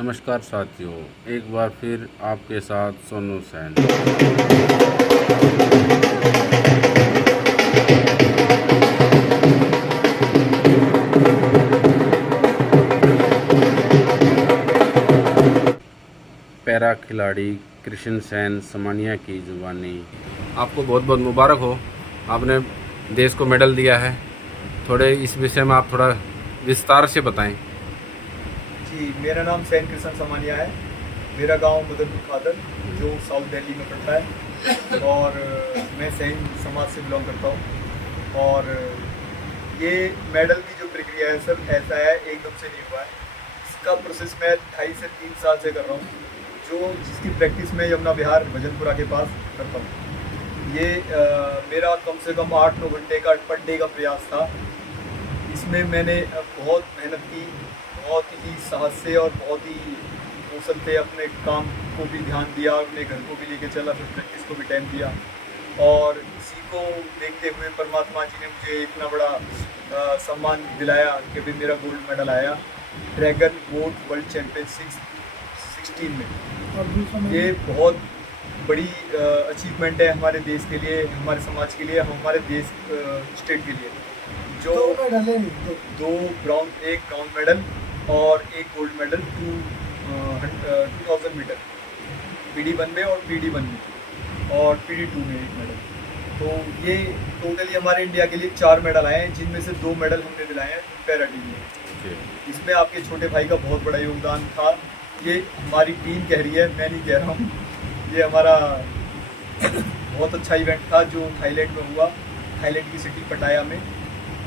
नमस्कार साथियों, एक बार फिर आपके साथ सोनू सैन। पैरा खिलाड़ी कृष्ण सैन समानिया की जुबानी। आपको बहुत बहुत मुबारक हो, आपने देश को मेडल दिया है। थोड़े इस विषय में आप थोड़ा विस्तार से बताएं। जी, मेरा नाम सैन कृष्ण समानिया है। मेरा गांव मदनपुर खादर जो साउथ दिल्ली में पड़ता है और मैं सैन समाज से बिलोंग करता हूं। और ये मेडल की जो प्रक्रिया है सर, ऐसा है एकदम से नहीं हुआ है। इसका प्रोसेस मैं 2.5 से 3 साल से कर रहा हूँ, जिसकी प्रैक्टिस मैं यमुना विहार भजनपुरा के पास करता हूँ। ये मेरा कम से कम 8-9 घंटे का पर डे का प्रयास था। इसमें मैंने बहुत मेहनत की, बहुत ही साहस से और बहुत ही कौशल से अपने काम को भी ध्यान दिया, अपने घर को भी लेके चला, फिर प्रैक्टिस को भी टाइम दिया। और इसी को देखते हुए परमात्मा जी ने मुझे इतना बड़ा सम्मान दिलाया कि भी मेरा गोल्ड मेडल आया ड्रैगन बोट वर्ल्ड चैम्पियनशिप 16 में। ये बहुत बड़ी अचीवमेंट है हमारे देश के लिए, हमारे समाज के लिए, हमारे देश स्टेट के लिए। जो एक ब्राउन मेडल और एक गोल्ड मेडल 2000 मीटर PD1 में और PD1 में और PD2 में एक मेडल। तो ये टोटली हमारे इंडिया के लिए 4 मेडल आए हैं, जिनमें से 2 मेडल हमने दिलाए हैं पैरा टीम में। इसमें आपके छोटे भाई का बहुत बड़ा योगदान था। ये हमारी टीम कह रही है, मैं नहीं कह रहा हूँ। ये हमारा बहुत अच्छा इवेंट था जो थाईलैंड में हुआ, थाईलैंड की सिटी पटाया में,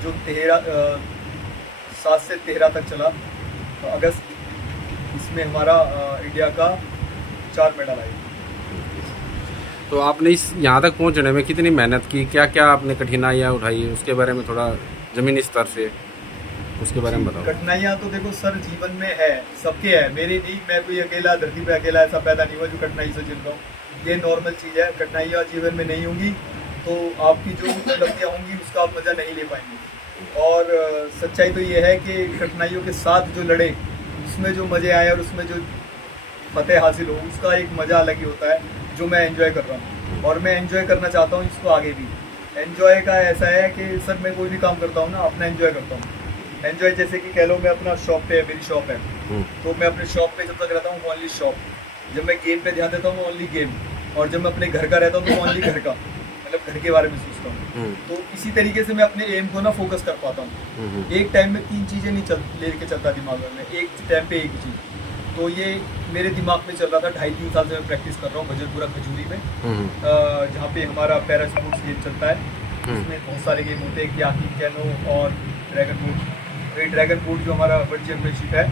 जो 7 से 13 तक चला अगस्त। इसमें हमारा इंडिया का 4 मेडल आए। तो आपने इस यहाँ तक पहुँचने में कितनी मेहनत की, क्या क्या आपने कठिनाइयाँ उठाई, उसके बारे में थोड़ा ज़मीनी स्तर से उसके बारे में बताओ। कठिनाइयाँ तो देखो सर जीवन में है, सबके है, मेरी नहीं। मैं कोई अकेला धरती पे अकेला ऐसा पैदा नहीं हुआ जो कठिनाई से झेल रहा हूँ। ये नॉर्मल चीज़ है। कठिनाइयाँ जीवन में नहीं होंगी तो आपकी जो उपलब्धियाँ होंगी उसका आप मज़ा नहीं ले पाएंगे। और सच्चाई तो ये है कि कठिनाइयों के साथ जो लड़े उसमें जो मज़े आए और उसमें जो फतेह हासिल हो उसका एक मज़ा अलग ही होता है, जो मैं एंजॉय कर रहा हूँ और मैं एंजॉय करना चाहता हूँ इसको आगे भी। एंजॉय का ऐसा है कि सर मैं कोई भी काम करता हूँ ना, अपना एंजॉय करता हूँ। एंजॉय जैसे कि कह लो, मैं अपना शॉप पे, मेरी शॉप है तो मैं अपने शॉप पे जब तक रहता हूँ ओनली शॉप। जब मैं गेम पे ध्यान देता हूँ ओनली गेम, और जब मैं अपने घर का रहता हूँ तो ओनली घर का, मतलब घर के बारे में सोचता हूँ। तो इसी तरीके से मैं अपने एम को ना फोकस कर पाता हूँ। एक टाइम में 3 चीज़ें नहीं लेके चलता दिमाग में, एक टाइम पे एक ही चीज़। तो ये मेरे दिमाग में चल रहा था। 2.5-3 साल से मैं प्रैक्टिस कर रहा हूँ भजनपुरा खजूरी में, जहाँ पे हमारा पैरा स्पोर्ट्स गेम चलता है। इसमें बहुत सारे गेम होते हैं, याकी, कैनो और ड्रैगन बोट। ये ड्रैगन बोट जो हमारा वर्ल्ड चैम्पियनशिप है,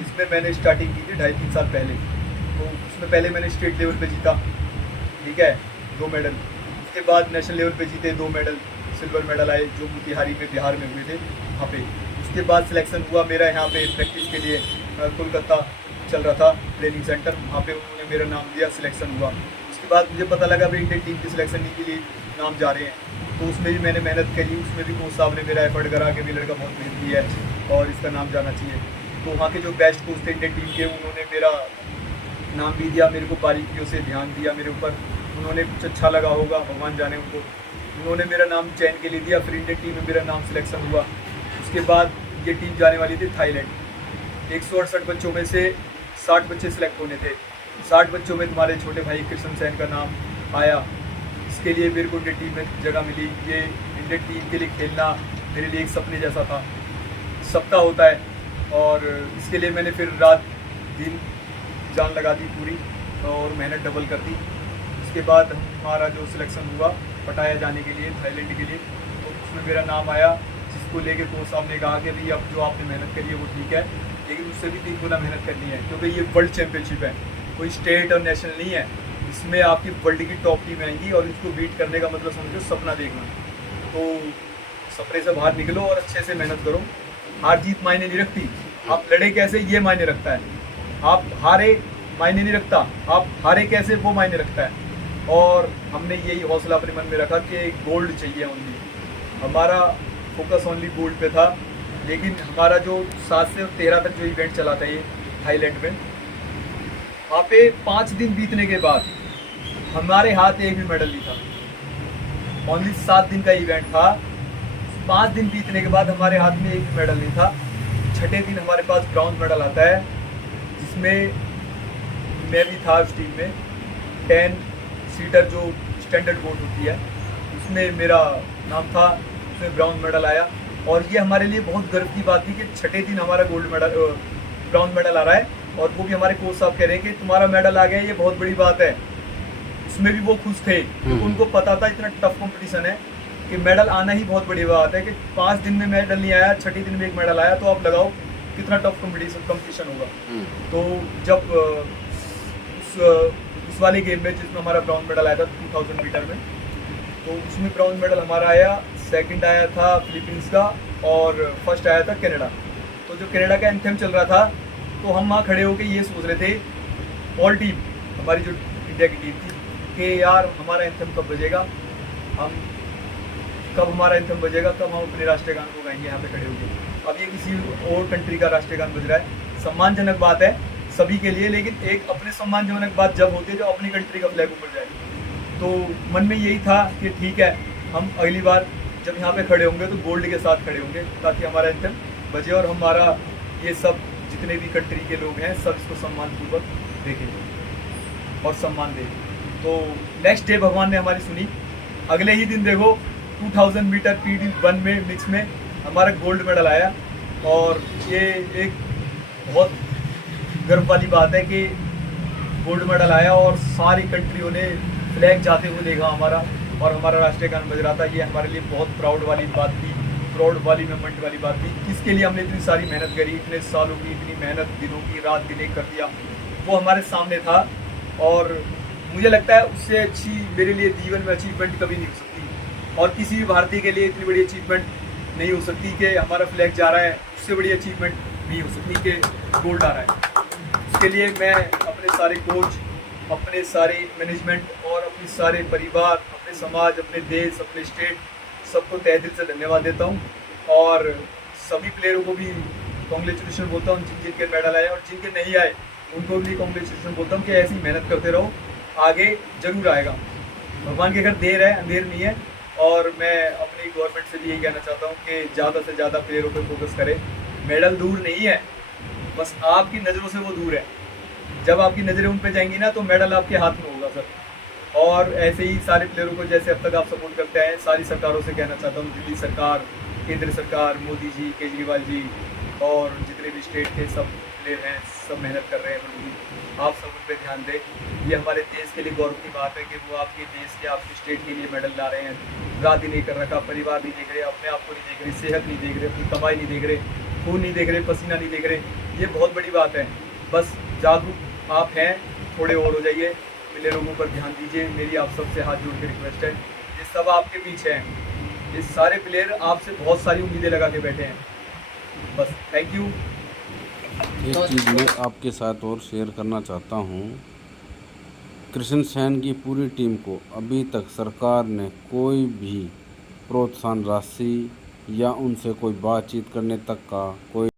इसमें मैंने स्टार्टिंग की थी 2.5-3 साल पहले। तो उसमें पहले मैंने स्टेट लेवल पे जीता, ठीक है, 2 मेडल। उसके बाद नेशनल लेवल पे जीते 2 मेडल, सिल्वर मेडल आए जो मोतिहारी में बिहार में हुए थे वहाँ पे। उसके बाद सिलेक्शन हुआ मेरा यहाँ पे प्रैक्टिस के लिए, कोलकाता चल रहा था ट्रेनिंग सेंटर, वहाँ पे उन्होंने मेरा नाम दिया, सिलेक्शन हुआ। उसके बाद मुझे पता लगा भाई इंडियन टीम की सिलेक्शन के लिए नाम जा रहे हैं, तो उसमें भी मैंने मेहनत करी। उसमें भी कोच साहब ने मेरा एफर्ट करा कि भी लड़का बहुत मेहनती है और इसका नाम जाना चाहिए। तो वहाँ के जो बेस्ट कोच थे इंडियन टीम के, उन्होंने मेरा नाम भी दिया, मेरे को बारीकियों से ध्यान दिया मेरे ऊपर। उन्होंने कुछ अच्छा लगा होगा, भगवान जाने उनको। उन्होंने मेरा नाम चयन के लिए दिया, फिर इंडियन टीम में मेरा नाम सिलेक्शन हुआ। उसके बाद ये टीम जाने वाली थी थाईलैंड। 168 बच्चों में से 60 बच्चे सिलेक्ट होने थे। 60 बच्चों में तुम्हारे छोटे भाई कृष्ण सैन का नाम आया। इसके लिए मेरे को इंडियन टीम में जगह मिली। ये इंडियन टीम के लिए खेलना मेरे लिए एक सपने जैसा था, सपना होता है। और इसके लिए मैंने फिर रात दिन जान लगा दी पूरी और मेहनत डबल कर दी। उसके बाद हमारा जो सिलेक्शन हुआ पटाया जाने के लिए, थाईलैंड के लिए, तो उसमें मेरा नाम आया, जिसको लेके कोच साहब ने कहा कि भाई अब जो आपने मेहनत करी है वो ठीक है, लेकिन उससे भी 3 गुना मेहनत करनी है, क्योंकि ये वर्ल्ड चैम्पियनशिप है, कोई स्टेट और नेशनल नहीं है। इसमें आपकी वर्ल्ड की टॉप टीम आएंगी और इसको बीट करने का मतलब समझो सपना देखना। तो सपने से बाहर निकलो और अच्छे से मेहनत करो। हार जीत मायने नहीं रखती, आप लड़े कैसे ये मायने रखता है। आप हारे मायने नहीं रखता, आप हारे कैसे वो मायने रखता है। और हमने यही हौसला अपने मन में रखा कि गोल्ड चाहिए ओनली। हमारा फोकस ओनली गोल्ड पे था। लेकिन हमारा जो 7 से 13 तक जो इवेंट चला था ये थाईलैंड में, वहाँ पे 5 दिन बीतने के बाद हमारे हाथ एक भी मेडल नहीं था। ओनली 7 दिन का इवेंट था। 5 दिन बीतने के बाद हमारे हाथ में एक भी मेडल नहीं था। छठे दिन हमारे पास ब्रॉन्ज मेडल आता है, जिसमें मैं भी था उस टीम में। 10 सीटर जो स्टैंडर्ड बोट होती है उसमें मेरा नाम था, उसमें ब्रॉन्ज मेडल आया। और ये हमारे लिए बहुत गर्व की बात थी कि छठे दिन हमारा गोल्ड मेडल ब्रॉन्ज मेडल आ रहा है, और वो भी हमारे कोच साहब कह रहे हैं कि तुम्हारा मेडल आ गया, ये बहुत बड़ी बात है। उसमें भी वो खुश थे क्योंकि उनको पता था इतना टफ कंपटीशन है कि मेडल आना ही बहुत बड़ी बात है। कि 5 दिन में मेडल नहीं आया, छठे दिन में एक मेडल आया, तो आप लगाओ कितना टफ कंपटीशन होगा। तो जब उस वाले गेम में जिसमें हमारा ब्रॉन्ज मेडल आया था 2000 मीटर में, तो उसमें ब्रॉन्ज मेडल हमारा आया। सेकंड आया था फिलीपींस का और फर्स्ट आया था कनाडा। तो जो कनाडा का एंथम चल रहा था, तो हम वहाँ खड़े होकर ये सोच रहे थे, ऑल टीम हमारी जो इंडिया की टीम थी, कि यार हमारा एंथम कब बजेगा, कब हमारा एंथम बजेगा, कब हम अपने राष्ट्रीय गान को गाएंगे यहाँ पे खड़े होकर। अब ये किसी और कंट्री का राष्ट्रीय गान बज रहा है, सम्मानजनक बात है सभी के लिए, लेकिन एक अपने सम्मानजनक बात जब होती है जब अपनी कंट्री का फ्लैग ऊपर जाए। तो मन में यही था कि ठीक है, हम अगली बार जब यहाँ पे खड़े होंगे तो गोल्ड के साथ खड़े होंगे, ताकि हमारा एंथम बजे और हमारा ये सब जितने भी कंट्री के लोग हैं सब इसको सम्मानपूर्वक देखें और सम्मान दें। तो नेक्स्ट डे भगवान ने हमारी सुनी। अगले ही दिन देखो 2000 मीटर PD1 में मिक्स में हमारा गोल्ड मेडल आया, और ये एक बहुत गर्व वाली बात है कि गोल्ड मेडल आया और सारी कंट्रियों ने फ्लैग जाते हुए देखा हमारा, और हमारा राष्ट्रीय गान बज रहा था। ये हमारे लिए बहुत प्राउड वाली बात थी, प्राउड वाली मोमेंट वाली बात थी। इसके लिए हमने इतनी सारी मेहनत करी, इतने सालों की इतनी मेहनत, दिनों की, रात दिन एक कर दिया, वो हमारे सामने था। और मुझे लगता है उससे अच्छी मेरे लिए जीवन में अचीवमेंट कभी नहीं हो सकती, और किसी भी भारतीय के लिए इतनी बड़ी अचीवमेंट नहीं हो सकती कि हमारा फ्लैग जा रहा है। उससे बड़ी अचीवमेंट नहीं हो सकती कि गोल्ड आ रहा है। उसके लिए मैं अपने सारे कोच, अपने सारे मैनेजमेंट और अपने सारे परिवार, अपने समाज, अपने देश, अपने स्टेट, सबको तहे दिल से धन्यवाद देता हूँ। और सभी प्लेयरों को भी कॉन्ग्रेचुलेशन बोलता हूँ, जिनके मेडल आए और जिनके नहीं आए उनको भी कॉन्ग्रेचुलेशन बोलता हूँ कि ऐसी मेहनत करते रहो, आगे जरूर आएगा। भगवान के घर देर है, अंधेर नहीं है। और मैं अपनी गवर्नमेंट से भी यही कहना चाहता हूँ कि ज़्यादा से ज़्यादा प्लेयरों पर फोकस करें। मेडल दूर नहीं है, बस आपकी नज़रों से वो दूर है। जब आपकी नज़रें उन पे जाएंगी ना, तो मेडल आपके हाथ में होगा सर। और ऐसे ही सारे प्लेयरों को जैसे अब तक आप सपोर्ट करते हैं, सारी सरकारों से कहना चाहता हूँ, दिल्ली सरकार, केंद्र सरकार, मोदी जी, केजरीवाल जी, और जितने भी स्टेट के सब प्लेयर हैं, सब मेहनत कर रहे हैं। आप सब उन पर ध्यान दें। ये हमारे देश के लिए गौरव की बात है कि वो आपके देश के, आपके स्टेट के लिए मेडल ला रहे हैं। रात दिन नहीं कर रखा, परिवार नहीं देख रहे, अपने आप को नहीं देख रहे, सेहत नहीं देख रहे, अपनी कमाई नहीं देख रहे, खून नहीं देख रहे, पसीना नहीं देख रहे। ये बहुत बड़ी बात है। बस जागरूक आप हैं, थोड़े और हो जाइए, प्लेयरों के ऊपर ध्यान दीजिए। मेरी आप सबसे हाथ जोड़ के रिक्वेस्ट है। ये सब आपके पीछे हैं, ये सारे प्लेयर आपसे बहुत सारी उम्मीदें लगा के बैठे हैं। बस थैंक यू। एक चीज़ मैं आपके साथ और शेयर करना चाहता हूँ। कृष्ण सेन की पूरी टीम को अभी तक सरकार ने कोई भी प्रोत्साहन राशि या उनसे कोई बातचीत करने तक का कोई